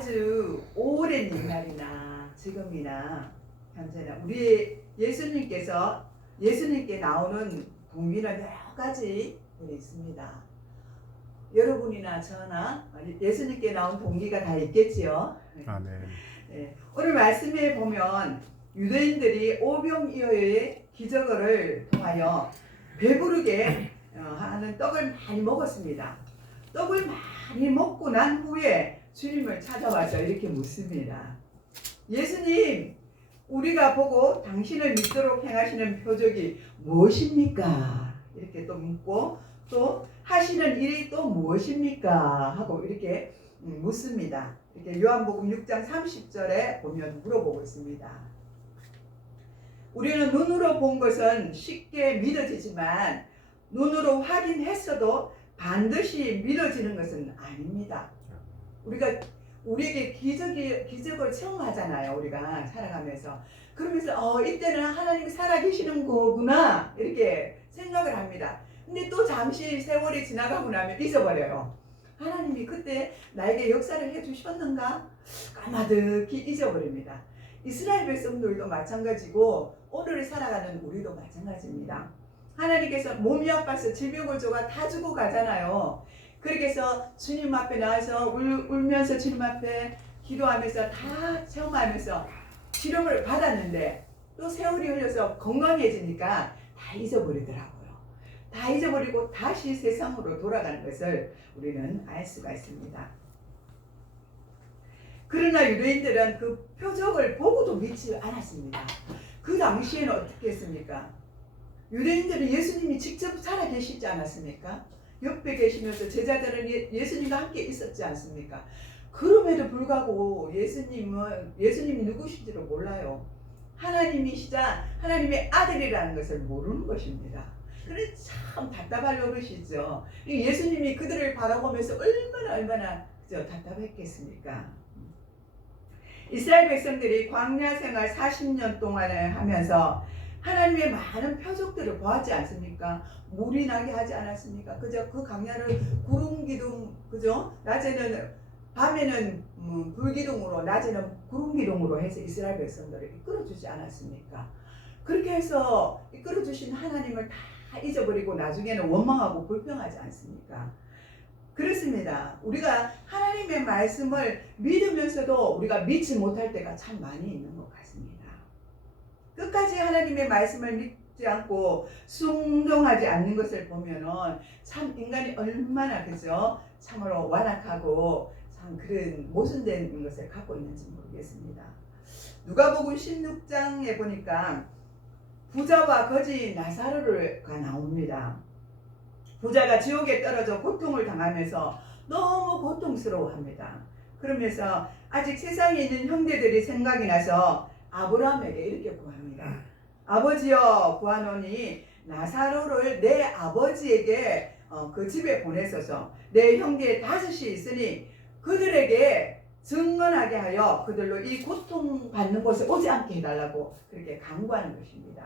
아주 오랜 옛날이나 지금이나 현재나 우리 예수님께 나오는 동기는 여러 가지 있습니다. 여러분이나 저나 예수님께 나온 동기가 다 있겠지요. 아멘. 네. 오늘 말씀에 보면 유대인들이 오병이어의 기적을 통하여 배부르게 하는 떡을 많이 먹었습니다. 떡을 많이 먹고 난 후에 주님을 찾아와서 이렇게 묻습니다. 예수님, 우리가 보고 당신을 믿도록 행하시는 표적이 무엇입니까? 이렇게 또 묻고 또 하시는 일이 또 무엇입니까? 하고 이렇게 묻습니다. 이렇게 요한복음 6장 30절에 보면 물어보고 있습니다. 우리는 눈으로 본 것은 쉽게 믿어지지만 눈으로 확인했어도 반드시 믿어지는 것은 아닙니다. 우리에게 기적을 체험하잖아요. 우리가 살아가면서. 그러면서 이때는 하나님이 살아계시는 거구나 이렇게 생각을 합니다. 근데 또 잠시 세월이 지나가고 나면 잊어버려요. 하나님이 그때 나에게 역사를 해주셨는가? 까마득히 잊어버립니다. 이스라엘 백성들도 마찬가지고 오늘을 살아가는 우리도 마찬가지입니다. 하나님께서 몸이 아파서 질병을 줘가 다 주고 가잖아요. 그렇게 해서 주님 앞에 나와서 울면서 주님 앞에 기도하면서 다 체험하면서 치료를 받았는데 또 세월이 흘러서 건강해지니까 다 잊어버리더라고요. 다 잊어버리고 다시 세상으로 돌아가는 것을 우리는 알 수가 있습니다. 그러나 유대인들은 그 표적을 보고도 믿지 않았습니다. 그 당시에는 어떻게 했습니까? 유대인들은 예수님이 직접 살아계시지 않았습니까? 옆에 계시면서 제자들은 예수님과 함께 있었지 않습니까? 그럼에도 불구하고 예수님이 누구신지를 몰라요. 하나님이시자 하나님의 아들이라는 것을 모르는 것입니다. 그래 참 답답할 노릇이죠. 예수님이 그들을 바라보면서 얼마나 답답했겠습니까? 이스라엘 백성들이 광야 생활 40년 동안을 하면서 하나님의 많은 표적들을 보았지 않습니까? 물이 나게 하지 않았습니까? 그저 그 광야를 구름 기둥, 그죠? 밤에는 불기둥으로, 낮에는 구름 기둥으로 해서 이스라엘 백성들을 이끌어주지 않았습니까? 그렇게 해서 이끌어주신 하나님을 다 잊어버리고 나중에는 원망하고 불평하지 않습니까? 그렇습니다. 우리가 하나님의 말씀을 믿으면서도 우리가 믿지 못할 때가 참 많이 있는 것 같습니다. 끝까지 하나님의 말씀을 믿지 않고 순종하지 않는 것을 보면은 참 인간이 얼마나 그죠? 참으로 완악하고 참 그런 모순된 것을 갖고 있는지 모르겠습니다. 누가복음 16장에 보니까 부자와 거지 나사로가 나옵니다. 부자가 지옥에 떨어져 고통을 당하면서 너무 고통스러워합니다. 그러면서 아직 세상에 있는 형제들이 생각이 나서 아브라함에게 이렇게 구합니다. 아버지여 구하노니 나사로를 내 아버지에게 그 집에 보내소서. 내 형제 5이 있으니 그들에게 증언하게 하여 그들로 이 고통받는 곳에 오지 않게 해달라고 그렇게 간구하는 것입니다.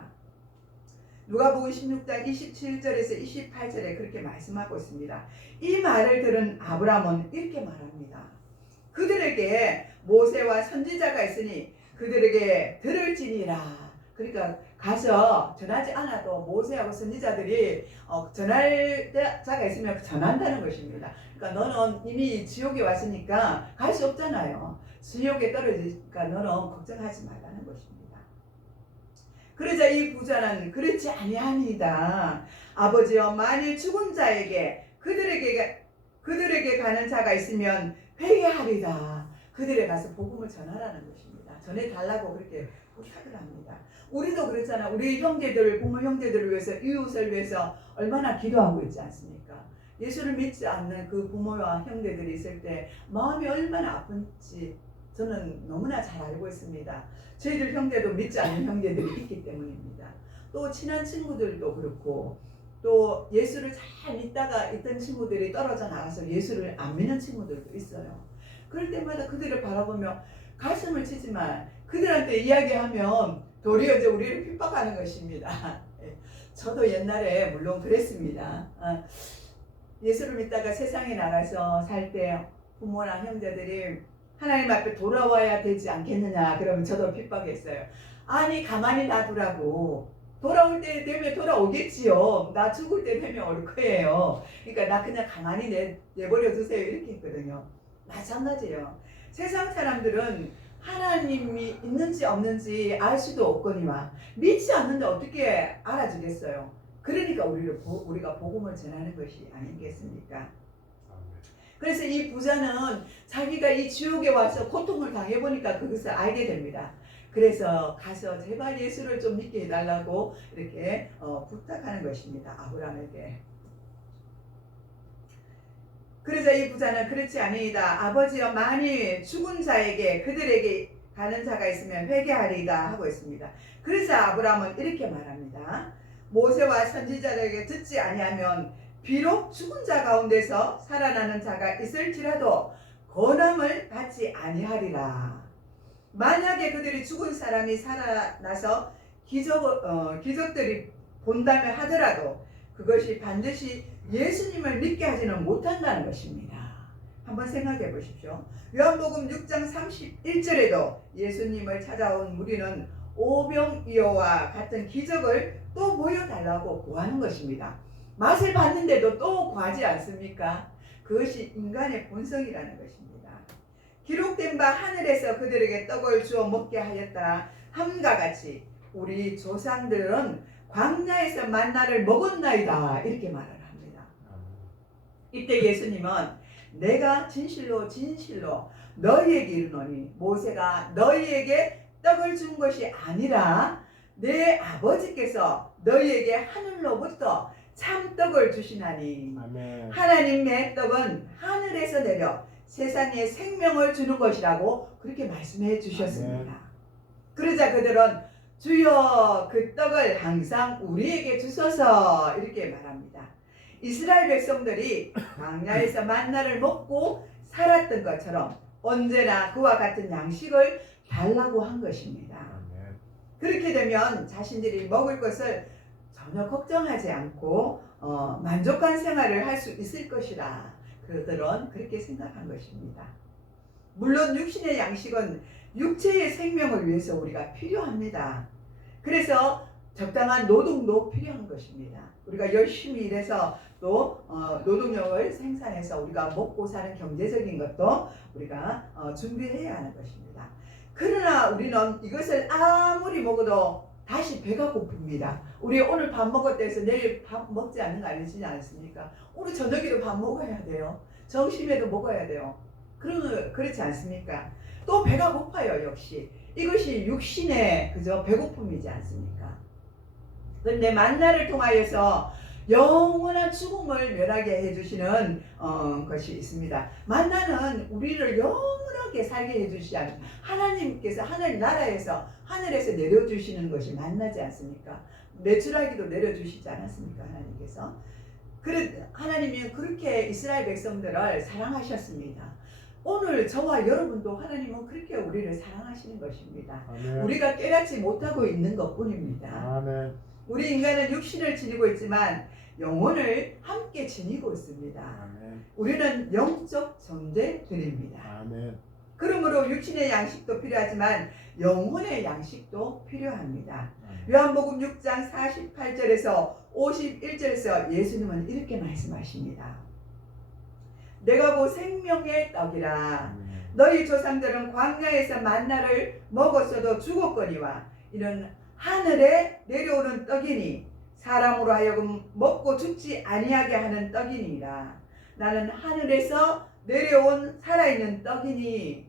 누가복음 16장 27절에서 28절에 그렇게 말씀하고 있습니다. 이 말을 들은 아브라함은 이렇게 말합니다. 그들에게 모세와 선지자가 있으니 그들에게 들을지니라. 그러니까 가서 전하지 않아도 모세하고 선지자들이 전할 자가 있으면 전한다는 것입니다. 그러니까 너는 이미 지옥에 왔으니까 갈 수 없잖아요. 지옥에 떨어지니까 너는 걱정하지 말라는 것입니다. 그러자 이 부자는 그렇지 아니하니이다. 아버지여 만일 죽은 자에게 그들에게 가는 자가 있으면 회개하리다. 그들에 가서 복음을 전하라는 것입니다. 전해달라고 그렇게 부탁을 합니다. 우리도 그렇잖아. 우리 형제들, 부모 형제들을 위해서, 이웃을 위해서 얼마나 기도하고 있지 않습니까? 예수를 믿지 않는 그 부모와 형제들이 있을 때 마음이 얼마나 아픈지 저는 너무나 잘 알고 있습니다. 저희들 형제도 믿지 않는 형제들이 있기 때문입니다. 또 친한 친구들도 그렇고 또 예수를 잘 믿다가 있던 친구들이 떨어져 나가서 예수를 안 믿는 친구들도 있어요. 그럴 때마다 그들을 바라보며 가슴을 치지만 그들한테 이야기하면 도리어 이제 우리를 핍박하는 것입니다. 저도 옛날에 물론 그랬습니다. 예수를 믿다가 세상에 나가서 살 때 부모나 형제들이 하나님 앞에 돌아와야 되지 않겠느냐. 그러면 저도 핍박했어요. 아니 가만히 놔두라고. 돌아올 때 되면 돌아오겠지요. 나 죽을 때 되면 올 거예요. 그러니까 나 그냥 가만히 내버려 두세요. 이렇게 했거든요. 마찬가지예요. 세상 사람들은 하나님이 있는지 없는지 알 수도 없거니와 믿지 않는데 어떻게 알아주겠어요. 그러니까 우리가 복음을 전하는 것이 아니겠습니까? 그래서 이 부자는 자기가 이 지옥에 와서 고통을 당해보니까 그것을 알게 됩니다. 그래서 가서 제발 예수를 좀 믿게 해달라고 이렇게 부탁하는 것입니다. 아브라함에게. 그래서 이 부자는 그렇지 아니이다. 아버지여 만일 죽은 자에게 그들에게 가는 자가 있으면 회개하리이다 하고 있습니다. 그래서 아브라함은 이렇게 말합니다. 모세와 선지자들에게 듣지 아니하면 비록 죽은 자 가운데서 살아나는 자가 있을지라도 권함을 받지 아니하리라. 만약에 그들이 죽은 사람이 살아나서 기적들이 본다면 하더라도 그것이 반드시 예수님을 믿게 하지는 못한다는 것입니다. 한번 생각해 보십시오. 요한복음 6장 31절에도 예수님을 찾아온 무리는 오병이어와 같은 기적을 또 보여달라고 구하는 것입니다. 맛을 봤는데도 또 구하지 않습니까? 그것이 인간의 본성이라는 것입니다. 기록된 바 하늘에서 그들에게 떡을 주어 먹게 하였다 함과 같이 우리 조상들은 광야에서 만나를 먹었나이다 이렇게 말을 합니다. 이때 예수님은 내가 진실로 진실로 너희에게 이르노니 모세가 너희에게 떡을 준 것이 아니라 내 아버지께서 너희에게 하늘로부터 참떡을 주시나니 아멘. 하나님의 떡은 하늘에서 내려 세상에 생명을 주는 것이라고 그렇게 말씀해 주셨습니다. 아멘. 그러자 그들은 주여 그 떡을 항상 우리에게 주소서 이렇게 말합니다. 이스라엘 백성들이 광야에서 만나를 먹고 살았던 것처럼 언제나 그와 같은 양식을 달라고 한 것입니다. 아멘. 그렇게 되면 자신들이 먹을 것을 전혀 걱정하지 않고 만족한 생활을 할 수 있을 것이라 그들은 그렇게 생각한 것입니다. 물론 육신의 양식은 육체의 생명을 위해서 우리가 필요합니다. 그래서 적당한 노동도 필요한 것입니다. 우리가 열심히 일해서 또 노동력을 생산해서 우리가 먹고 사는 경제적인 것도 우리가 준비해야 하는 것입니다. 그러나 우리는 이것을 아무리 먹어도 다시 배가 고픕니다. 우리 오늘 밥 먹었다 해서 내일 밥 먹지 않는 거 아니지 않습니까? 오늘 저녁에도 밥 먹어야 돼요. 점심에도 먹어야 돼요. 그렇지 않습니까? 또 배가 고파요. 역시 이것이 육신의 그저 배고픔이지 않습니까? 그런데 만나를 통하여서 영원한 죽음을 멸하게 해주시는 것이 있습니다. 만나는 우리를 영원하게 살게 해주시지 않습니까? 하나님께서 하늘나라에서 하늘에서 내려주시는 것이 만나지 않습니까? 메추라기도 내려주시지 않았습니까? 하나님께서. 하나님이 그렇게 이스라엘 백성들을 사랑하셨습니다. 오늘 저와 여러분도 하나님은 그렇게 우리를 사랑하시는 것입니다. 아멘. 우리가 깨닫지 못하고 있는 것뿐입니다. 아멘. 우리 인간은 육신을 지니고 있지만 영혼을 함께 지니고 있습니다. 아멘. 우리는 영적 존재들입니다. 아멘. 그러므로 육신의 양식도 필요하지만 영혼의 양식도 필요합니다. 요한복음 6장 48절에서 51절에서 예수님은 이렇게 말씀하십니다. 내가 곧 생명의 떡이라. 너희 조상들은 광야에서 만나를 먹었어도 죽었거니와 이는 하늘에 내려오는 떡이니 사람으로 하여금 먹고 죽지 아니하게 하는 떡이니라. 나는 하늘에서 내려온 살아있는 떡이니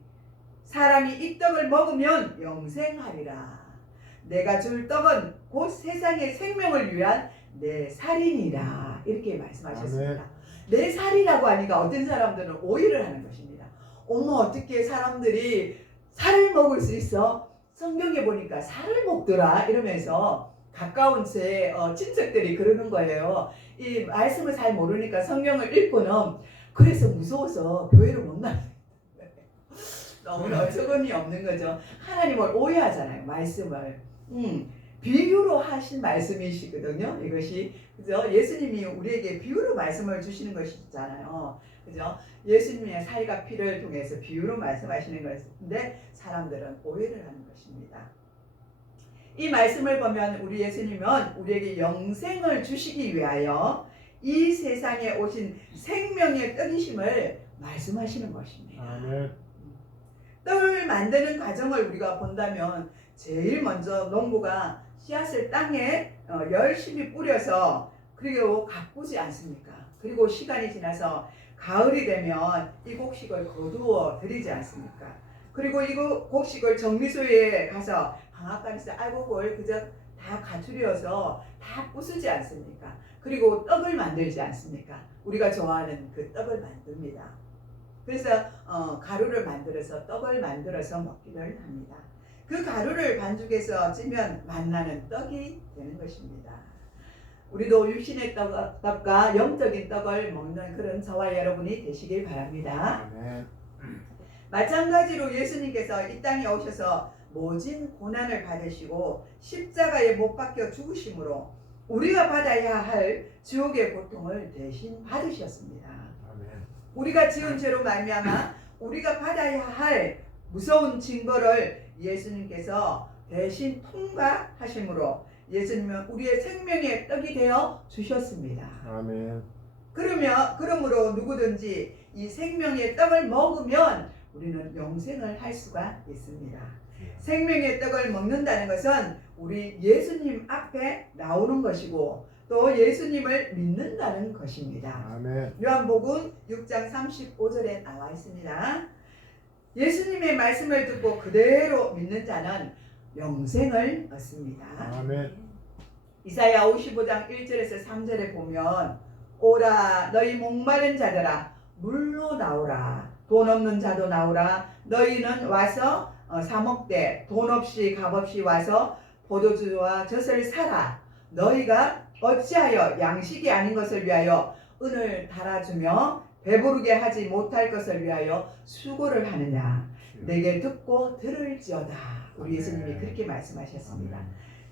사람이 이 떡을 먹으면 영생하리라. 내가 줄 떡은 곧 세상의 생명을 위한 내 살이니라. 이렇게 말씀하셨습니다. 아멘. 내 살이라고 하니까 어떤 사람들은 오해를 하는 것입니다. 어머 어떻게 사람들이 살을 먹을 수 있어? 성경에 보니까 살을 먹더라 이러면서 가까운 제 친척들이 그러는 거예요. 이 말씀을 잘 모르니까 성경을 읽고는 그래서 무서워서 교회를 못 나가요. 너무 어처구니 없는 거죠. 하나님을 오해하잖아요. 말씀을. 비유로 하신 말씀이시거든요. 이것이 그죠? 예수님이 우리에게 비유로 말씀을 주시는 것이잖아요. 그죠? 예수님의 살과 피를 통해서 비유로 말씀하시는 것인데 사람들은 오해를 하는 것입니다. 이 말씀을 보면 우리 예수님은 우리에게 영생을 주시기 위하여 이 세상에 오신 생명의 떡이심을 말씀하시는 것입니다. 아멘. 떡을 만드는 과정을 우리가 본다면 제일 먼저 농부가 씨앗을 땅에 열심히 뿌려서 그리고 가꾸지 않습니까? 그리고 시간이 지나서 가을이 되면 이 곡식을 거두어 들이지 않습니까? 그리고 이 곡식을 정미소에 가서 방앗간에서 알곡을 그저 다 가출려서 다 부수지 않습니까? 그리고 떡을 만들지 않습니까? 우리가 좋아하는 그 떡을 만듭니다. 그래서 가루를 만들어서 떡을 만들어서 먹기를 합니다. 그 가루를 반죽해서 찌면 만나는 떡이 되는 것입니다. 우리도 육신의 떡과 영적인 떡을 먹는 그런 저와 여러분이 되시길 바랍니다. 아멘. 마찬가지로 예수님께서 이 땅에 오셔서 모진 고난을 받으시고 십자가에 못 박혀 죽으심으로 우리가 받아야 할 지옥의 고통을 대신 받으셨습니다. 아멘. 우리가 지은 죄로 말미암아 우리가 받아야 할 무서운 징벌을 예수님께서 대신 통과하심으로 예수님은 우리의 생명의 떡이 되어 주셨습니다. 아멘. 그러므로 누구든지 이 생명의 떡을 먹으면 우리는 영생을 할 수가 있습니다. 생명의 떡을 먹는다는 것은 우리 예수님 앞에 나오는 것이고 또 예수님을 믿는다는 것입니다. 아멘. 요한복음 6장 35절에 나와 있습니다. 예수님의 말씀을 듣고 그대로 믿는 자는 영생을 얻습니다. 아멘. 이사야 55장 1절에서 3절에 보면 오라 너희 목마른 자들아 물로 나오라 돈 없는 자도 나오라 너희는 와서 사 먹되 돈 없이 값 없이 와서 포도주와 젖을 사라 너희가 어찌하여 양식이 아닌 것을 위하여 은을 달아주며 배부르게 하지 못할 것을 위하여 수고를 하느냐 내게 듣고 들을지어다. 우리 예수님이 그렇게 말씀하셨습니다.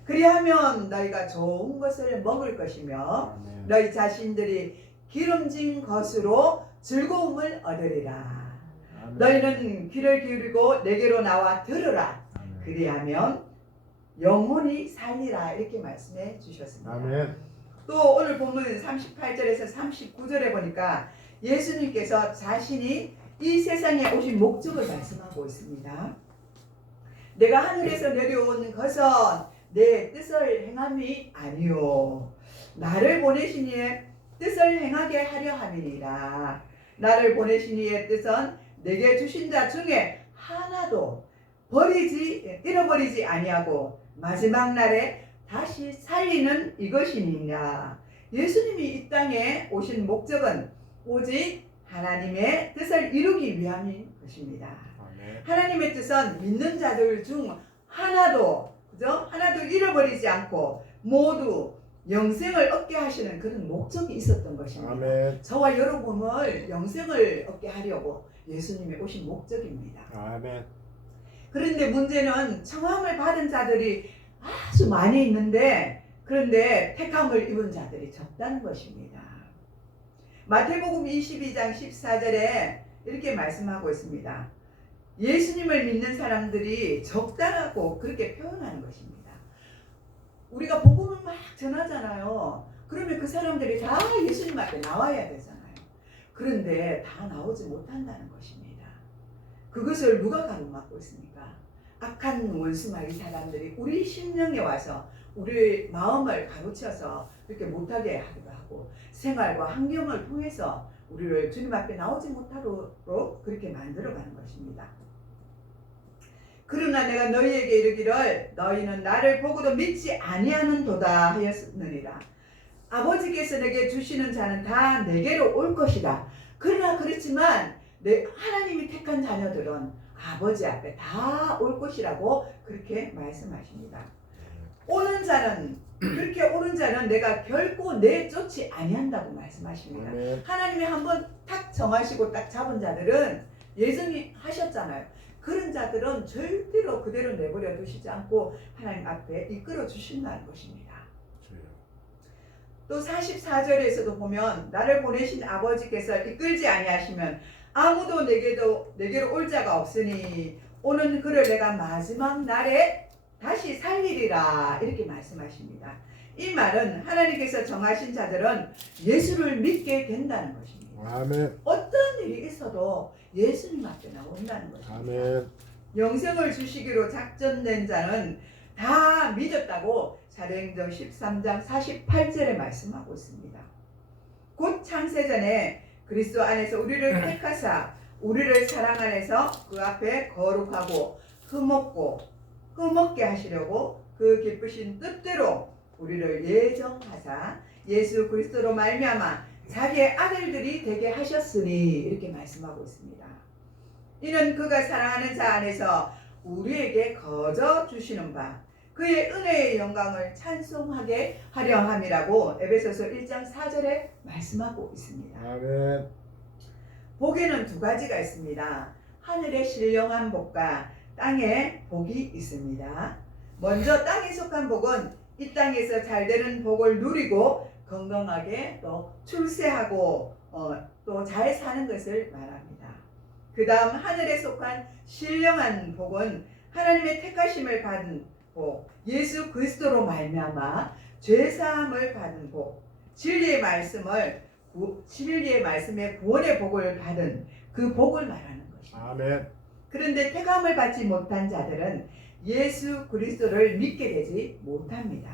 그리하면 너희가 좋은 것을 먹을 것이며 아멘. 너희 자신들이 기름진 것으로 즐거움을 얻으리라. 아멘. 너희는 귀를 기울이고 내게로 나와 들으라. 아멘. 그리하면 영혼이 살리라. 이렇게 말씀해 주셨습니다. 아멘. 또 오늘 본문 38절에서 39절에 보니까 예수님께서 자신이 이 세상에 오신 목적을 말씀하고 있습니다. 내가 하늘에서 내려온 것은 내 뜻을 행함이 아니요 나를 보내신 이의 뜻을 행하게 하려 함이니라. 나를 보내신 이의 뜻은 내게 주신 자 중에 하나도 잃어버리지 아니하고 마지막 날에 다시 살리는 이것이니라. 예수님이 이 땅에 오신 목적은 오직 하나님의 뜻을 이루기 위함인 것입니다. 아멘. 하나님의 뜻은 믿는 자들 중 하나도 잃어버리지 않고 모두 영생을 얻게 하시는 그런 목적이 있었던 것입니다. 아멘. 저와 여러분을 영생을 얻게 하려고 예수님이 오신 목적입니다. 아멘. 그런데 문제는 청함을 받은 자들이 아주 많이 있는데 그런데 택함을 입은 자들이 적다는 것입니다. 마태복음 22장 14절에 이렇게 말씀하고 있습니다. 예수님을 믿는 사람들이 적다라고 그렇게 표현하는 것입니다. 우리가 복음을 막 전하잖아요. 그러면 그 사람들이 다 예수님 앞에 나와야 되잖아요. 그런데 다 나오지 못한다는 것입니다. 그것을 누가 가로막고 있습니까? 악한 원수마귀 사람들이 우리 심령에 와서 우리의 마음을 가로쳐서 이렇게 못하게 하기도 하고 생활과 환경을 통해서 우리를 주님 앞에 나오지 못하도록 그렇게 만들어가는 것입니다. 그러나 내가 너희에게 이르기를 너희는 나를 보고도 믿지 아니하는도다 하였느니라. 아버지께서 내게 주시는 자는 다 내게로 올 것이다. 그러나 그렇지만 하나님이 택한 자녀들은 아버지 앞에 다 올 것이라고 그렇게 말씀하십니다. 그렇게 오는 자는 내가 결코 내쫓지 아니한다고 말씀하십니다. 아멘. 하나님이 한번 딱 정하시고 딱 잡은 자들은 예정이 하셨잖아요. 그런 자들은 절대로 그대로 내버려 두시지 않고 하나님 앞에 이끌어 주신다는 것입니다. 또 44절에서도 보면 나를 보내신 아버지께서 이끌지 아니하시면 아무도 내게로 올 자가 없으니 오는 그를 내가 마지막 날에 다시 살리리라 이렇게 말씀하십니다. 이 말은 하나님께서 정하신 자들은 예수를 믿게 된다는 것입니다. 아멘. 어떤 일이 있어도 예수님 앞에 나온다는 것입니다. 아멘. 영생을 주시기로 작정된 자는 다 믿었다고 사도행전 13장 48절에 말씀하고 있습니다. 곧 창세전에 그리스도 안에서 우리를 택하사 우리를 사랑 안에서 그 앞에 거룩하고 흠없게 하시려고 그 기쁘신 뜻대로 우리를 예정하사 예수 그리스도로 말미암아 자기의 아들들이 되게 하셨으니 이렇게 말씀하고 있습니다. 이는 그가 사랑하는 자 안에서 우리에게 거저 주시는 바 그의 은혜의 영광을 찬송하게 하려 함이라고 에베소서 1장 4절에 말씀하고 있습니다. 아멘. 복에는 두 가지가 있습니다. 하늘의 신령한 복과 땅의 복이 있습니다. 먼저 땅에 속한 복은 이 땅에서 잘 되는 복을 누리고 건강하게 또 출세하고 또 잘 사는 것을 말합니다. 그 다음 하늘에 속한 신령한 복은 하나님의 택하심을 받은 복, 예수 그리스도로 말미암아 죄사함을 받은 복, 진리의 말씀의 구원의 복을 받은 그 복을 말하는 것입니다. 아멘. 그런데 택함을 받지 못한 자들은 예수 그리스도를 믿게 되지 못합니다.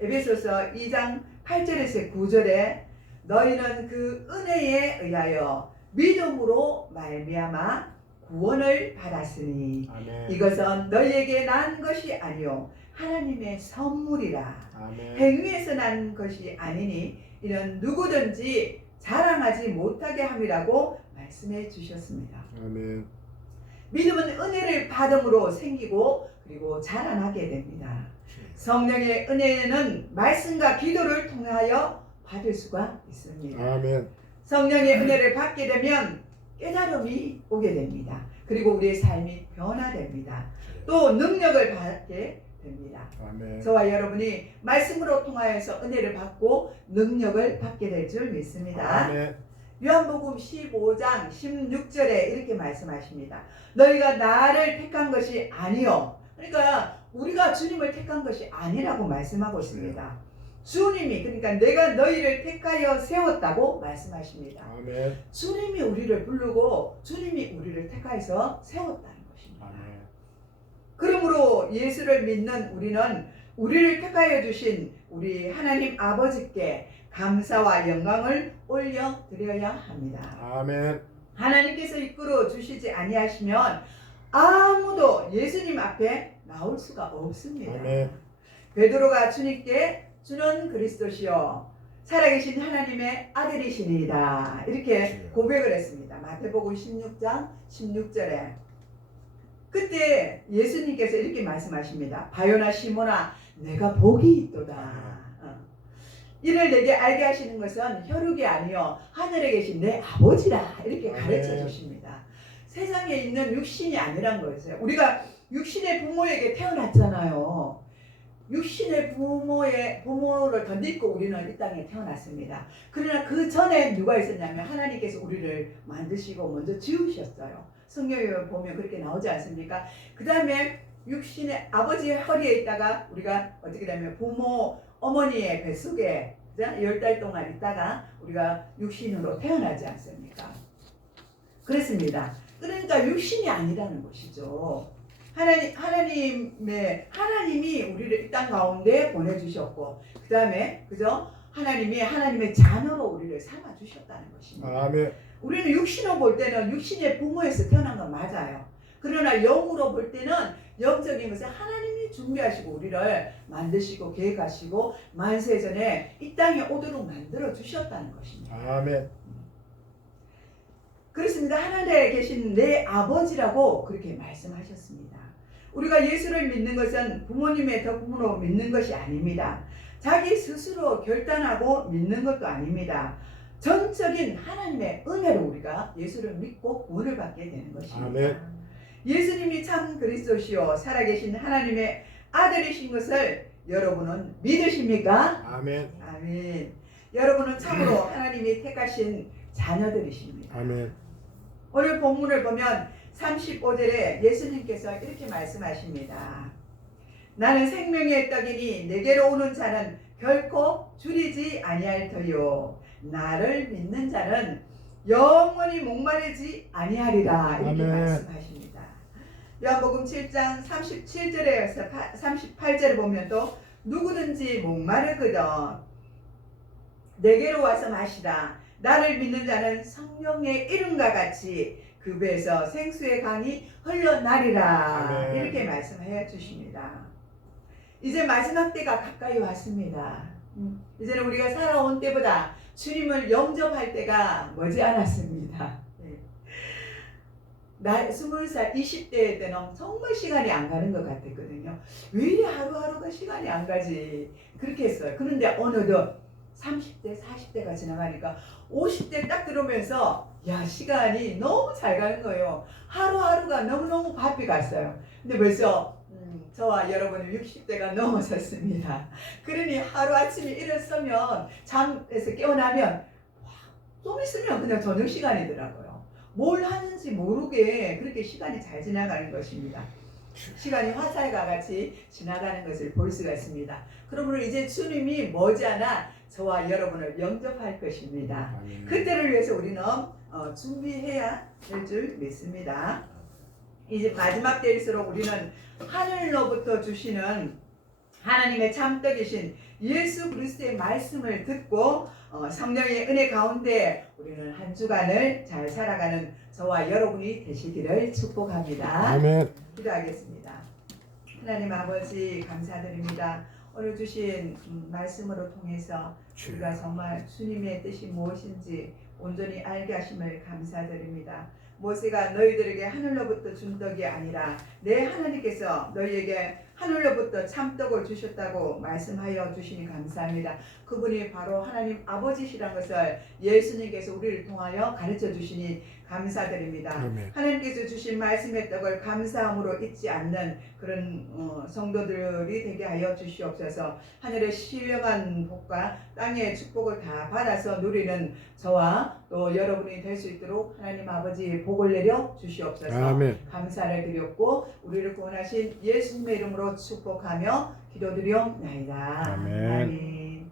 에베소서 2장 8절에서 9절에 너희는 그 은혜에 의하여 믿음으로 말미암아 구원을 받았으니 아멘. 이것은 너희에게 난 것이 아니요 하나님의 선물이라. 아멘. 행위에서 난 것이 아니니 이는 누구든지 자랑하지 못하게 함이라고 말씀해 주셨습니다. 아멘. 믿음은 은혜를 받음으로 생기고 그리고 자라나게 됩니다. 성령의 은혜는 말씀과 기도를 통하여 받을 수가 있습니다. 아멘. 성령의 은혜를 받게 되면 깨달음이 오게 됩니다. 그리고 우리의 삶이 변화됩니다. 또 능력을 받게 됩니다. 아멘. 저와 여러분이 말씀으로 통하여서 은혜를 받고 능력을 받게 될 줄 믿습니다. 아멘. 요한복음 15장 16절에 이렇게 말씀하십니다. 너희가 나를 택한 것이 아니요. 그러니까 우리가 주님을 택한 것이 아니라고 말씀하고 있습니다. 주님이 그러니까 내가 너희를 택하여 세웠다고 말씀하십니다. 아멘. 주님이 우리를 부르고 주님이 우리를 택하여서 세웠다는 것입니다. 아멘. 그러므로 예수를 믿는 우리는 우리를 택하여 주신 우리 하나님 아버지께 감사와 영광을 올려드려야 합니다. 아멘. 하나님께서 이끌어 주시지 아니하시면 아무도 예수님 앞에 나올 수가 없습니다. 아멘. 베드로가 주님께 주는 그리스도시요 살아계신 하나님의 아들이시니이다 이렇게 고백을 했습니다. 마태복음 16장 16절에 그때 예수님께서 이렇게 말씀하십니다. 바요나 시몬아 내가 복이 있도다. 이를 내게 알게 하시는 것은 혈육이 아니요 하늘에 계신 내 아버지라 이렇게 가르쳐 주십니다. 세상에 있는 육신이 아니란 거였어요. 우리가 육신의 부모에게 태어났잖아요. 육신의 부모를 덧입고 우리는 이 땅에 태어났습니다. 그러나 그 전에 누가 있었냐면 하나님께서 우리를 만드시고 먼저 지으셨어요. 성경에 보면 그렇게 나오지 않습니까? 그 다음에 육신의 아버지의 허리에 있다가 우리가 어떻게 되면 부모 어머니의 뱃속에 10달 동안 있다가 우리가 육신으로 태어나지 않습니까? 그렇습니다. 그러니까 육신이 아니라는 것이죠. 하나님이 우리를 이 땅 가운데 보내주셨고 그 다음에 그죠? 하나님의 자녀로 우리를 삼아 주셨다는 것입니다. 아멘. 우리는 육신으로 볼 때는 육신의 부모에서 태어난 건 맞아요. 그러나 영으로 볼 때는 영적인 것을 하나님이 준비하시고 우리를 만드시고 계획하시고 만세전에 이 땅에 오도록 만들어 주셨다는 것입니다. 아멘. 그렇습니다. 하늘에 계신 내 아버지라고 그렇게 말씀하셨습니다. 우리가 예수를 믿는 것은 부모님의 덕분으로 믿는 것이 아닙니다. 자기 스스로 결단하고 믿는 것도 아닙니다. 전적인 하나님의 은혜로 우리가 예수를 믿고 구원을 받게 되는 것입니다. 아멘. 예수님이 참 그리스도시요 살아계신 하나님의 아들이신 것을 여러분은 믿으십니까? 아멘. 아멘. 여러분은 참으로 하나님이 택하신 자녀들이십니다. 아멘. 오늘 본문을 보면 35절에 예수님께서 이렇게 말씀하십니다. 나는 생명의 떡이니 내게로 오는 자는 결코 줄이지 아니할 터요 나를 믿는 자는 영원히 목마르지 아니하리라 이렇게 아멘. 말씀하십니다. 요한복음 7장 37절에서 38절에 보면 또 누구든지 목마르거든 내게로 와서 마시라. 나를 믿는 자는 성령의 이름과 같이 그 배에서 생수의 강이 흘러나리라. 아멘. 이렇게 말씀해 주십니다. 이제 마지막 때가 가까이 왔습니다. 이제는 우리가 살아온 때보다 주님을 영접할 때가 머지않았습니다. 나 20살, 20대 때는 정말 시간이 안 가는 것 같았거든요. 왜 이리 하루하루가 시간이 안 가지? 그렇게 했어요. 그런데 어느덧 30대, 40대가 지나가니까 50대 딱 들어오면서 야 시간이 너무 잘 가는 거예요. 하루하루가 너무너무 바삐 갔어요. 근데 벌써 저와 여러분은 60대가 넘어섰습니다. 그러니 하루아침에 일어서면 잠에서 깨어나면 좀 있으면 그냥 저녁 시간이더라고요. 뭘 하는지 모르게 그렇게 시간이 잘 지나가는 것입니다. 시간이 화살과 같이 지나가는 것을 볼 수가 있습니다. 그러므로 이제 주님이 머지않아 저와 여러분을 영접할 것입니다. 그때를 위해서 우리는 준비해야 될 줄 믿습니다. 이제 마지막 때일수록 우리는 하늘로부터 주시는 하나님의 참떡이신 예수 그리스도의 말씀을 듣고 성령의 은혜 가운데 우리는 한 주간을 잘 살아가는 저와 여러분이 되시기를 축복합니다. 아멘. 기도하겠습니다. 하나님 아버지 감사드립니다. 오늘 주신 말씀으로 통해서 우리가 정말 주님의 뜻이 무엇인지 온전히 알게 하심을 감사드립니다. 모세가 너희들에게 하늘로부터 준 떡이 아니라 내 하나님께서 너희에게 하늘로부터 참떡을 주셨다고 말씀하여 주시니 감사합니다. 그분이 바로 하나님 아버지시란 것을 예수님께서 우리를 통하여 가르쳐 주시니 감사드립니다. 아멘. 하나님께서 주신 말씀의 떡을 감사함으로 잊지 않는 그런 성도들이 되게 하여 주시옵소서. 하늘의 신령한 복과 땅의 축복을 다 받아서 누리는 저와 또 여러분이 될 수 있도록 하나님 아버지 복을 내려 주시옵소서. 아멘. 감사를 드렸고 우리를 구원하신 예수님의 이름으로 축복하며 기도드리옵나이다. 아멘. 아멘.